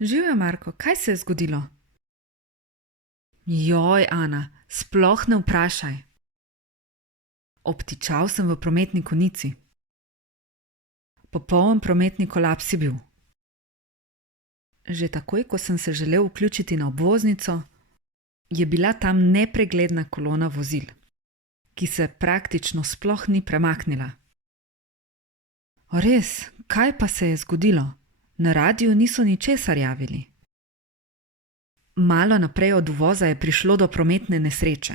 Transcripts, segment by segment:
Živjo, Marko, kaj se je zgodilo? Joj, Ana, sploh ne vprašaj. Obtičal sem v prometni konici. Popoln prometni kolaps je bil. Že takoj, ko sem se želel vključiti na obvoznico, je bila tam nepregledna kolona vozil, ki se praktično sploh ni premaknila. O res, kaj pa se je zgodilo? Na radiju niso ničesar javili. Malo naprej od uvoza je prišlo do prometne nesreče.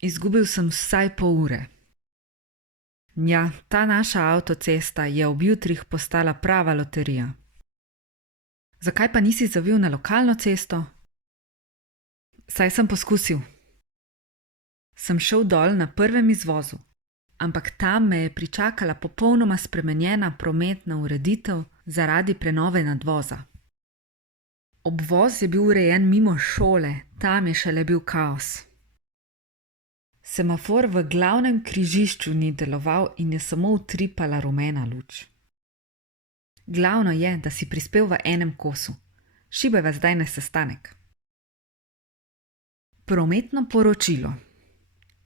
Izgubil sem vsaj pol ure. Ja, ta naša avtocesta je ob jutrih postala prava loterija. Zakaj pa nisi zavil na lokalno cesto? Saj sem poskusil. Sem šel dol na prvem izvozu, ampak tam me je pričakala popolnoma spremenjena prometna ureditev zaradi prenove nadvoza. Obvoz je bil urejen mimo šole, tam je šele bil kaos. Semafor v glavnem križišču ni deloval in je samo utripala rumena luč. Glavno je, da si prispel v enem kosu. Šibajva zdaj na sestanek. Prometno poročilo.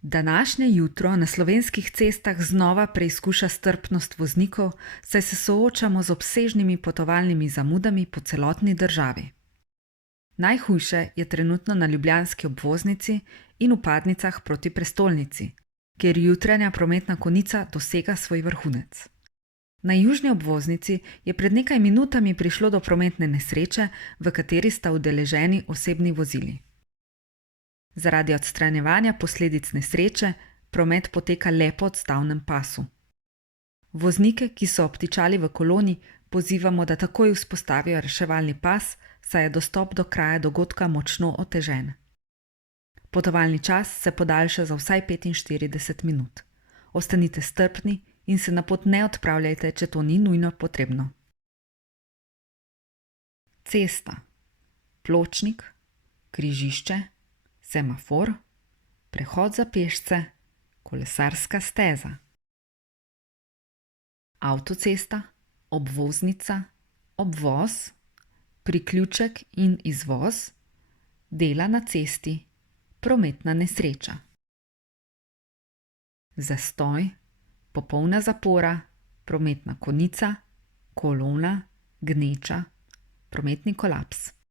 Današnje jutro na slovenskih cestah znova preizkuša strpnost voznikov, saj se soočamo z obsežnimi potovalnimi zamudami po celotni državi. Najhujše je trenutno na ljubljanski obvoznici in vpadnicah proti prestolnici, kjer jutranja prometna konica dosega svoj vrhunec. Na južni obvoznici je pred nekaj minutami prišlo do prometne nesreče, v kateri sta udeleženi osebni vozili. Zaradi odstranjevanja posledic nesreče promet poteka le po odstavnem pasu. Voznike, ki so obtičali v koloni, pozivamo, da takoj vzpostavijo reševalni pas, saj je dostop do kraja dogodka močno otežen. Potovalni čas se podaljša za vsaj 45 minut. Ostanite strpni in se na pot ne odpravljajte, če to ni nujno potrebno. Cesta, pločnik, križišče, semafor, prehod za pešce, kolesarska steza. Avtocesta, obvoznica, obvoz, priključek in izvoz, dela na cesti, prometna nesreča. Zastoj, popolna zapora, prometna konica, kolona, gneča, prometni kolaps.